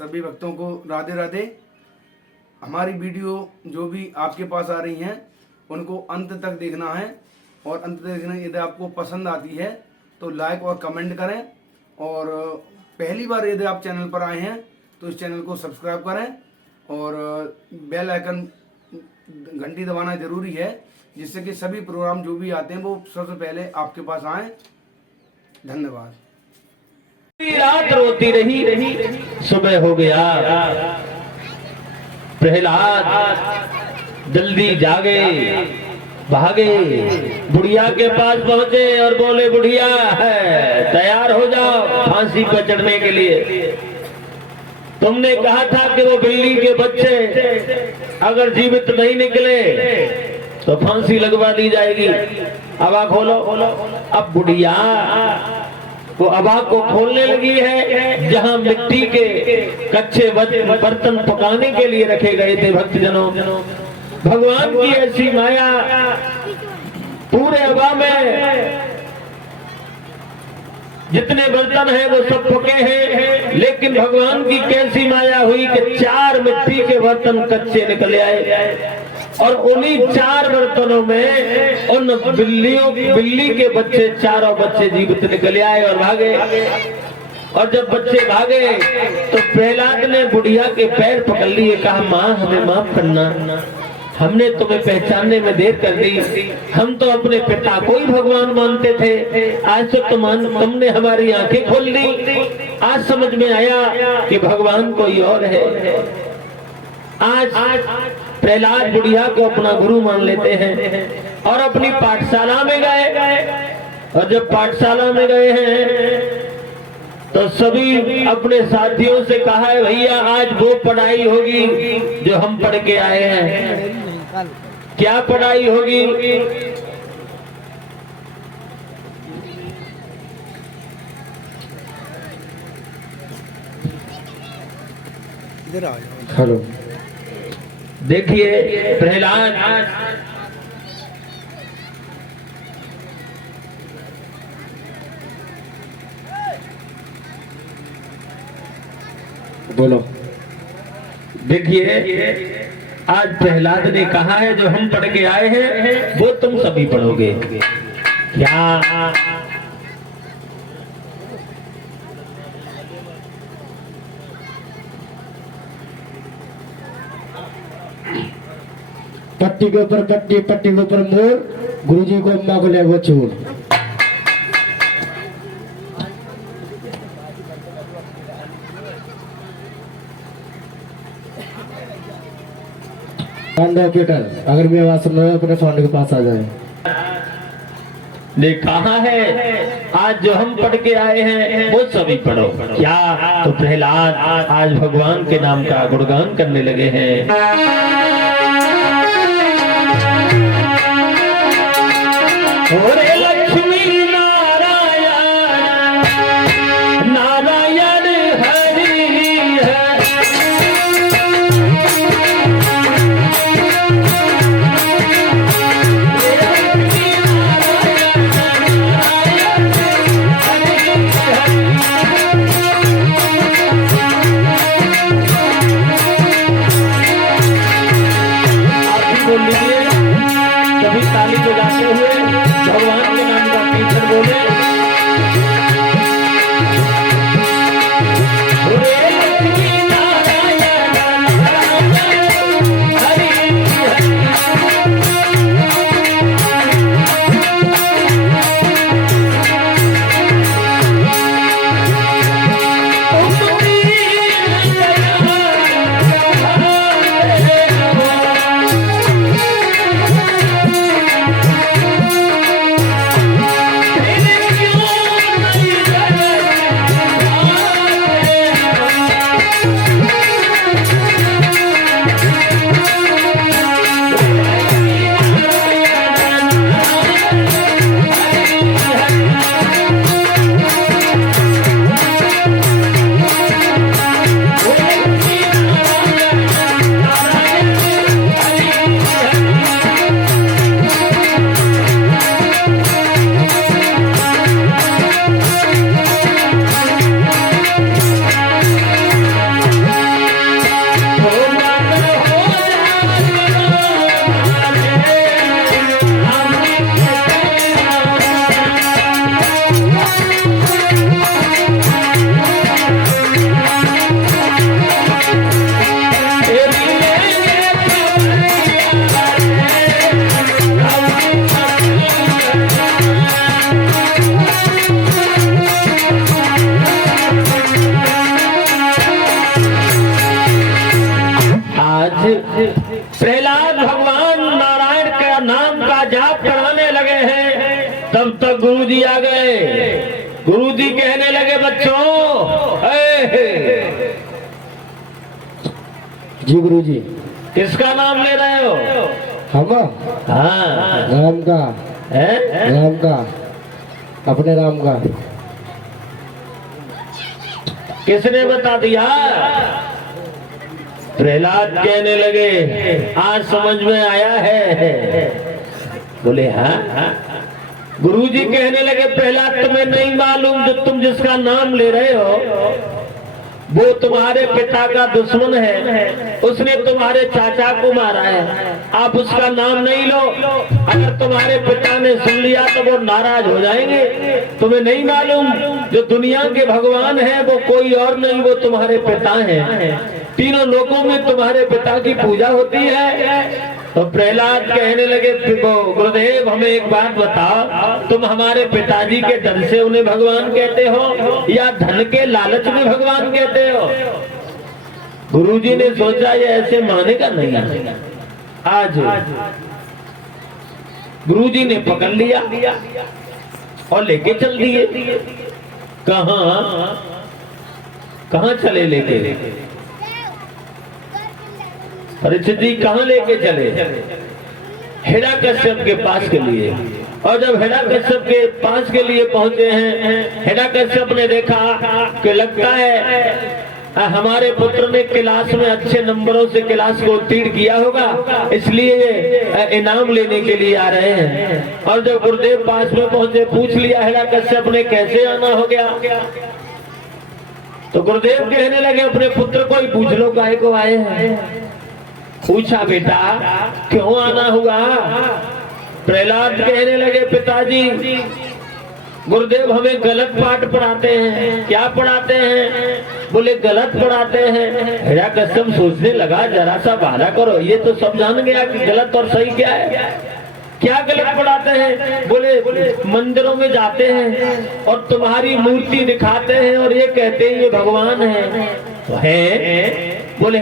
सभी भक्तों को राधे राधे। हमारी वीडियो जो भी आपके पास आ रही हैं उनको अंत तक देखना है, और अंत तक देखना, यदि आपको पसंद आती है तो लाइक और कमेंट करें, और पहली बार यदि आप चैनल पर आए हैं तो इस चैनल को सब्सक्राइब करें, और बेल आइकन घंटी दबाना जरूरी है, जिससे कि सभी प्रोग्राम जो भी आते हैं वो सबसे पहले आपके पास आए। धन्यवाद। रात रोती रही, सुबह हो गया। प्रहलाद जल्दी जागे, भागे, बुढ़िया के पास पहुंचे और बोले, बुढ़िया है, तैयार हो जाओ फांसी पर चढ़ने के लिए। तुमने कहा था कि वो बिल्ली के बच्चे अगर जीवित नहीं निकले तो फांसी लगवा दी जाएगी। अबा खोलो। अब बुढ़िया वो अबा को खोलने लगी है, जहां मिट्टी के कच्चे बर्तन पकाने के लिए रखे गए थे। भक्तजनों, भगवान की ऐसी माया, पूरे अबा में जितने बर्तन हैं वो सब पके हैं, लेकिन भगवान की कैसी माया हुई कि 4 मिट्टी के बर्तन कच्चे निकल आए, और उन्हीं 4 बर्तनों में उन बिल्ली के बच्चे, 4 बच्चे जीवित निकल आए और भागे। और जब बच्चे भागे तो प्रहलाद ने बुढ़िया के पैर पकड़ लिए, कहा, माँ हमें माफ करना, हमने तुम्हें पहचानने में देर कर दी। हम तो अपने पिता को ही भगवान मानते थे, आज तो तुमने हमारी आंखें खोल दी। आज समझ में आया कि भगवान कोई और है। आज प्रहलाद बुढ़िया को अपना गुरु मान लेते हैं और अपनी पाठशाला में गए। और जब पाठशाला में गए हैं तो सभी अपने साथियों से कहा है, भैया आज वो पढ़ाई होगी जो हम पढ़ के आए हैं। क्या पढ़ाई होगी? इधर आ जाओ। हेलो, देखिए प्रहलाद बोलो। देखिए आज प्रहलाद ने कहा है, जो हम पढ़ के आए हैं वो तुम सभी पढ़ोगे। क्या पट्टी के ऊपर पट्टी, पट्टी के ऊपर मोर, गुरुजी को अम्मा को ले वो चूर। पीटर, अगर मेरी आवाज सुन रहे हो अपने फोन के पास आ जाए। ने कहा है आज जो हम पढ़ के आए हैं वो सभी पढ़ो। क्या? तो प्रहलाद आज भगवान के नाम का गुणगान करने लगे हैं। ओरे लक्ष्मी नारायण, नारायण हरि है। सभी ताली बजाते हुए भगवान आज प्रहलाद भगवान नारायण का नाम का जाप कराने लगे हैं, तब तक गुरुजी आ गए। गुरुजी कहने लगे, बच्चों जी गुरुजी। किसका नाम ले रहे हो? हम हाँ, राम का है? राम का, अपने राम का। किसने बता दिया? प्रहलाद कहने लगे, आज समझ में आया है। बोले हाँ। गुरुजी कहने लगे, प्रहलाद तुम्हें नहीं मालूम, जो तुम जिसका नाम ले रहे हो वो तुम्हारे पिता का दुश्मन है, उसने तुम्हारे चाचा को मारा है। आप उसका नाम नहीं लो, अगर तुम्हारे पिता ने सुन लिया तो वो नाराज हो जाएंगे। तुम्हें नहीं मालूम, जो दुनिया के भगवान है वो कोई और नहीं, वो तुम्हारे पिता हैं। तीनों लोकों में तुम्हारे पिता की पूजा होती है। तो प्रहलाद कहने लगे, गुरुदेव हमें एक बात बताओ, तुम हमारे पिताजी के डर से उन्हें भगवान कहते हो या धन के लालच में भगवान कहते हो? गुरुजी ने सोचा ये ऐसे मानेगा नहीं। आज गुरुजी ने पकड़ लिया और लेके चल दिए। कहाँ चले लेके? परीक्षित जी कहाँ लेके चले? हिरण्यकश्यप के पास के लिए। और जब हिरण्यकश्यप के पास के लिए पहुंचे हैं, हिरण्यकश्यप ने देखा कि लगता है हमारे पुत्र ने क्लास में अच्छे नंबरों से क्लास को उत्तीर्ण किया होगा, इसलिए इनाम लेने के लिए आ रहे हैं। और जब गुरुदेव पास में पहुंचे, पूछ लिया हिरण्यकश्यप ने कैसे आना हो गया, तो गुरुदेव कहने लगे, अपने पुत्र को ही पूछ लो काहे को आए हैं। पूछा, बेटा क्यों आना हुआ? प्रहलाद कहने लगे, पिताजी गुरुदेव हमें गलत पाठ पढ़ाते हैं। क्या पढ़ाते हैं? बोले गलत पढ़ाते हैं। हिरण्यकश्यप सोचने लगा, जरा सा बहाना करो, ये तो सब जान गया कि गलत और सही क्या है। क्या गलत पढ़ाते हैं? बोले मंदिरों में जाते हैं और तुम्हारी मूर्ति दिखाते हैं और ये कहते हैं ये भगवान है। बोले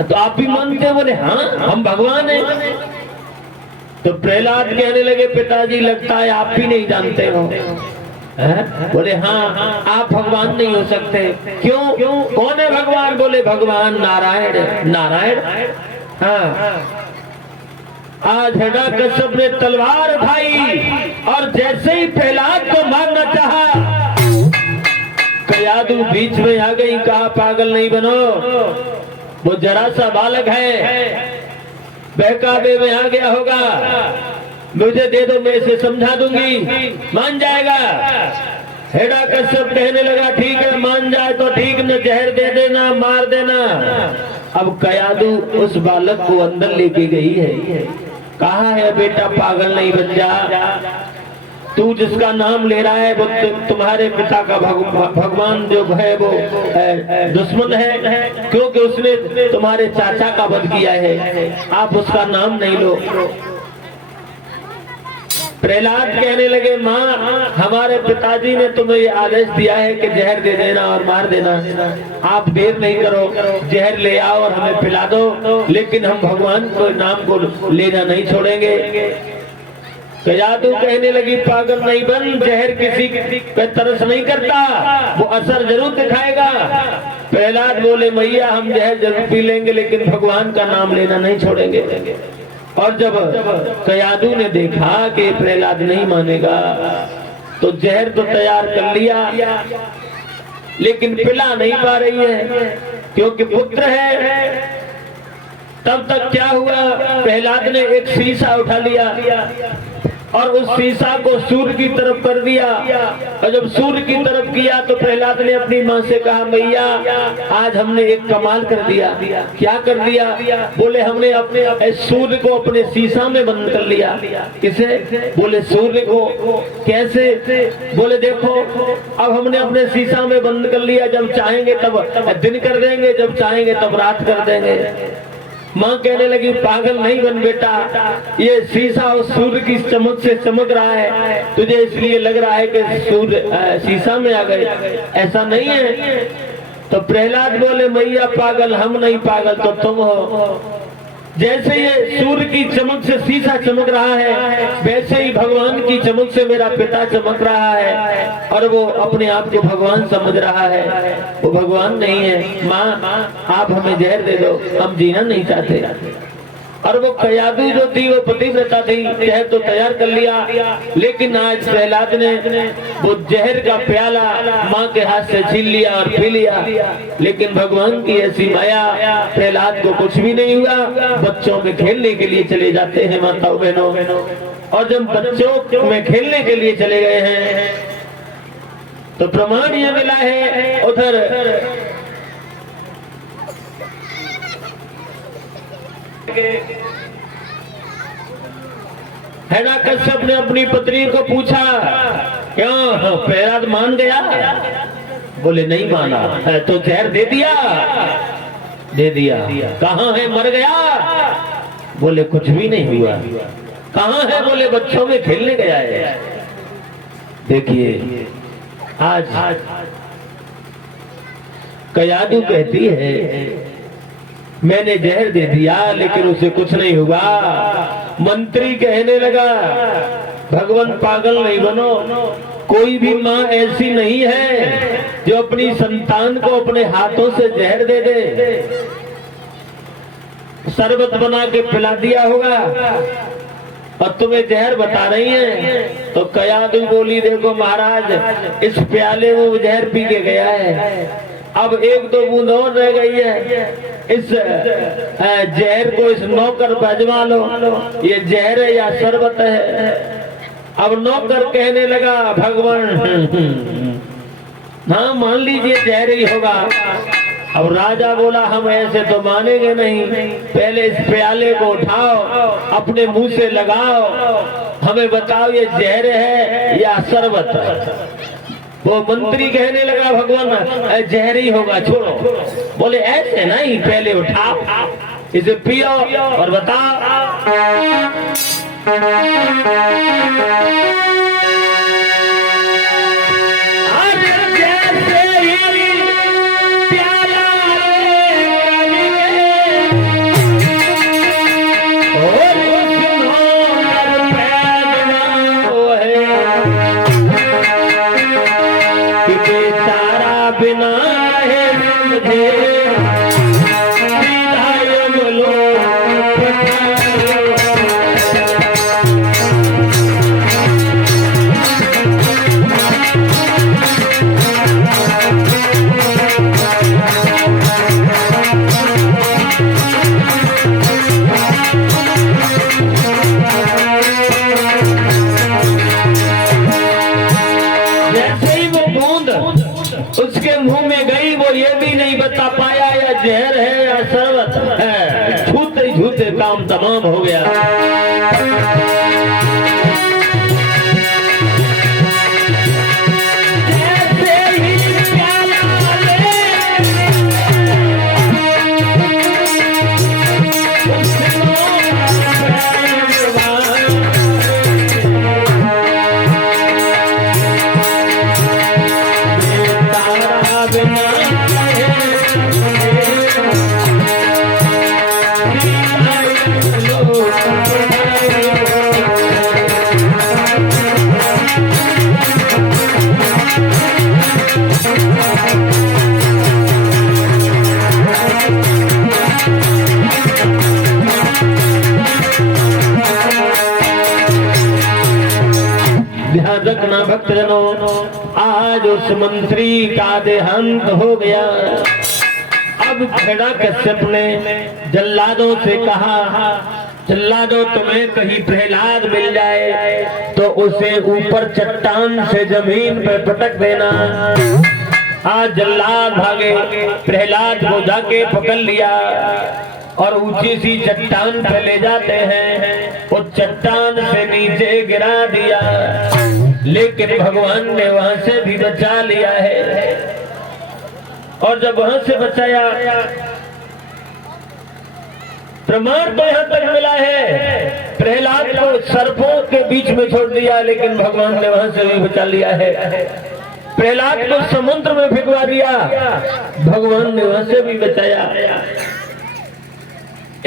तो आप भी मानते हैं? बोले हाँ हम भगवान हैं। तो प्रहलाद कहने लगे, पिताजी लगता है आप भी नहीं जानते हो। बोले हाँ आप भगवान नहीं हो सकते। क्यों? कौन है भगवान? बोले भगवान नारायण। नारायण? हाँ। आज हिरण्यकश्यप ने तलवार उठाई और जैसे ही प्रहलाद को मारना चाहा, कयादू बीच में आ गई। कहा, पागल नहीं बनो, वो जरा सा बालक है, बहकावे में आ गया होगा, मुझे दे दो, मैं इसे समझा दूंगी, मान जाएगा। हिरण्यकश्यप कहने लगा, ठीक है मान जाए तो ठीक, न जहर दे देना, मार देना। अब कयादू उस बालक को अंदर लेके गई है। कहा है, बेटा पागल नहीं बन जा, तू जिसका नाम ले रहा है वो तुम्हारे पिता का भगवान जो है वो दुश्मन है, क्योंकि उसने तुम्हारे चाचा का वध किया है। आप उसका नाम नहीं लो। प्रहलाद कहने लगे, माँ हमारे पिताजी ने तुम्हें ये आदेश दिया है कि जहर दे देना और मार देना। आप देर नहीं करो, जहर ले आओ और हमें पिला दो, लेकिन हम भगवान को नाम को लेना नहीं छोड़ेंगे। कयादू कहने लगी, पागल नहीं बन, जहर किसी पे तरस नहीं करता, वो असर जरूर दिखाएगा। प्रहलाद बोले, मैया हम जहर जरूर पी लेंगे, लेकिन भगवान का नाम लेना नहीं छोड़ेंगे। और जब कयादू ने देखा कि प्रहलाद नहीं मानेगा, तो जहर तो तैयार कर लिया, लेकिन पिला नहीं पा रही है, क्योंकि पुत्र है। तब तक क्या हुआ, प्रहलाद ने एक शीशा उठा लिया और उस शीशा को सूर्य की तरफ कर दिया। और जब सूर्य की तरफ किया तो प्रहलाद ने अपनी माँ से कहा, मैया आज हमने एक कमाल कर दिया। क्या कर दिया? बोले हमने अपने सूर्य को अपने शीशा में बंद कर लिया। किसे? बोले सूर्य को। कैसे? बोले देखो अब हमने अपने शीशा में बंद कर लिया, जब चाहेंगे तब दिन कर देंगे, जब चाहेंगे तब रात कर देंगे। माँ कहने लगी, पागल नहीं बन बेटा, ये शीशा उस सूर्य की चमक से चमक रहा है, तुझे इसलिए लग रहा है कि सूर्य शीशा में आ गए, ऐसा नहीं है। तो प्रहलाद बोले मैया पागल, हम नहीं पागल तो तुम हो। जैसे ये सूर्य की चमक से शीशा चमक रहा है, वैसे ही भगवान की चमक से मेरा पिता चमक रहा है, और वो अपने आप को भगवान समझ रहा है, वो भगवान नहीं है। माँ आप हमें जहर दे दो, हम जीना नहीं चाहते। और वो कयादू जो थी वो पतिव्रता थी, जहर तो तैयार कर लिया, लेकिन आज प्रहलाद ने वो जहर का प्याला माँ के हाथ से छीन लिया और पी लिया। लेकिन भगवान की ऐसी माया, प्रहलाद को कुछ भी नहीं हुआ। बच्चों में खेलने के लिए चले जाते हैं माताओं बहनों, और जब बच्चों में खेलने के लिए चले गए हैं तो प्रमाण यह मिला है। उधर हिरण्यकश्यप ने अपनी पत्नी को पूछा, क्यों प्रहलाद मान गया? बोले नहीं माना है। तो जहर दे दिया? दे दिया। कहाँ है? मर गया? बोले कुछ भी नहीं हुआ। कहाँ है? बोले बच्चों में खेलने गया है। देखिए आज कयादू कहती है मैंने जहर दे दिया लेकिन उसे कुछ नहीं हुआ। मंत्री कहने लगा भगवान पागल नहीं बनो, कोई भी माँ ऐसी नहीं है जो अपनी संतान को अपने हाथों से जहर दे दे। शरबत बना के पिला दिया होगा और तुम्हें जहर बता रही है। तो कयादू बोली देखो महाराज, इस प्याले में वो जहर पी के गया है, अब एक दो बूंद और रह गई है। इस जहर को इस नौकर पर आजमा लो, ये जहर है या शरबत है। अब नौकर कहने लगा भगवान हाँ मान लीजिए जहर ही होगा। अब राजा बोला हम ऐसे तो मानेंगे नहीं, पहले इस प्याले को उठाओ, अपने मुंह से लगाओ, हमें बताओ ये जहर है या शरबत है। वो मंत्री कहने लगा भगवान जहर ही होगा, छोड़ो। बोले ऐसे नहीं, पहले उठाओ, इसे पियो और बताओ। उसके मुंह में गई, वो ये भी नहीं बता पाया या जहर है या शरबत है। झूठे झूठे काम तमाम हो गया। ध्यान रखना भक्तजनों, आज उस मंत्री का देहांत हो गया। अब हिरण्यकश्यप ने जल्लादों से कहा, जल्लादों तुम्हें कहीं प्रहलाद मिल जाए तो उसे ऊपर चट्टान से जमीन पर पटक देना। आज जल्लाद भागे, प्रहलाद को जाके पकड़ लिया और ऊंची सी चट्टान पे ले जाते हैं। उस चट्टान से नीचे गिरा दिया, लेकिन भगवान ने वहां से भी बचा लिया है। और जब वहां से बचाया, प्रमाण तो यहां तक मिला है, प्रहलाद को सर्पों के बीच में छोड़ दिया, लेकिन भगवान ने वहां से भी बचा लिया है। प्रहलाद को समुद्र में भिगवा दिया, भगवान ने वैसे भी बचाया।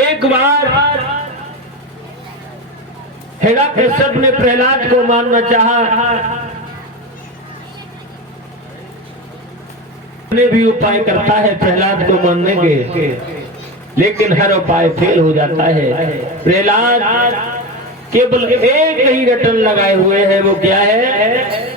एक बार हिरण्यकश्यप ने प्रहलाद को मारना चाहा, ने भी उपाय करता है प्रहलाद को मारने के, लेकिन हर उपाय फेल हो जाता है। प्रहलाद केवल एक ही रटन लगाए हुए है, वो क्या है?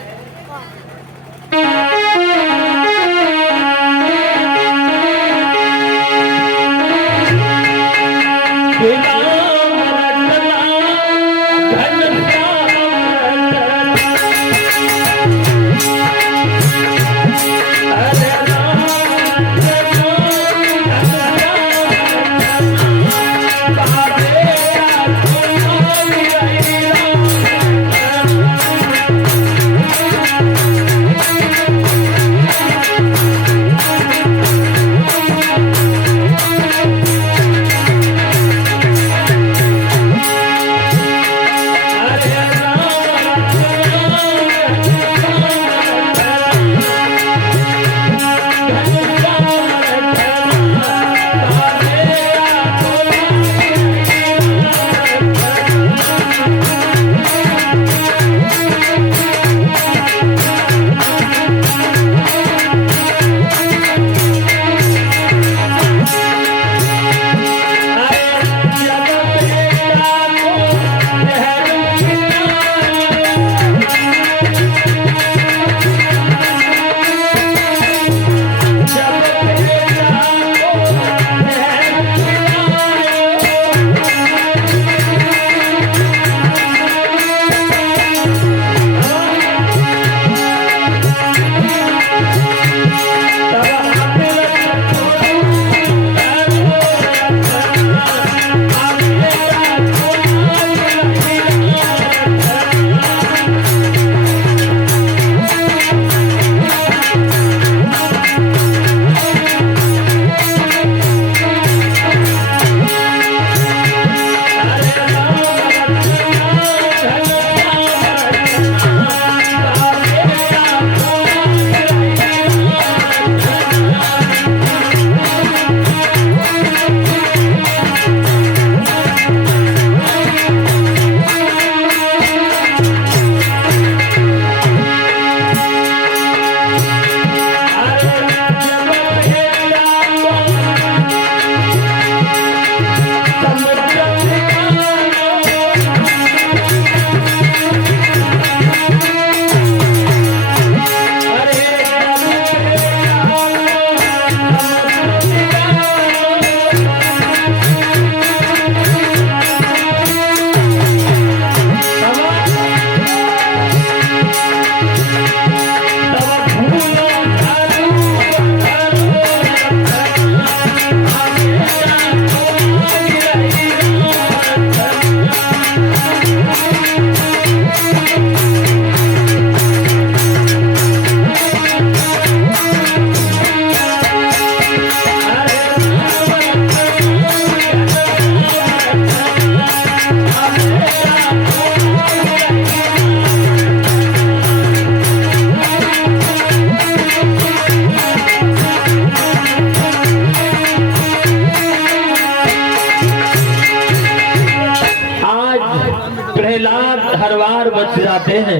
हर बार बच जाते हैं।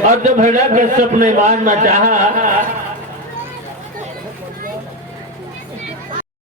और जब हिरण्यकश्यप ने मारना चाहा